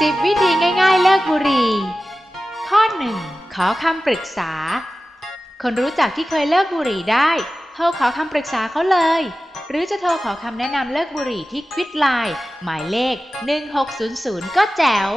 10 วิธีง่าย ๆ เลิกบุหรี่ ข้อ 1 ขอคำปรึกษา คนรู้จักที่เคยเลิกบุหรี่ได้ โทรขอคำปรึกษาเขาเลย หรือจะโทรขอคำแนะนำเลิกบุหรี่ที่ควิดไลน์หมายเลข 1600 ก็แจ๋ว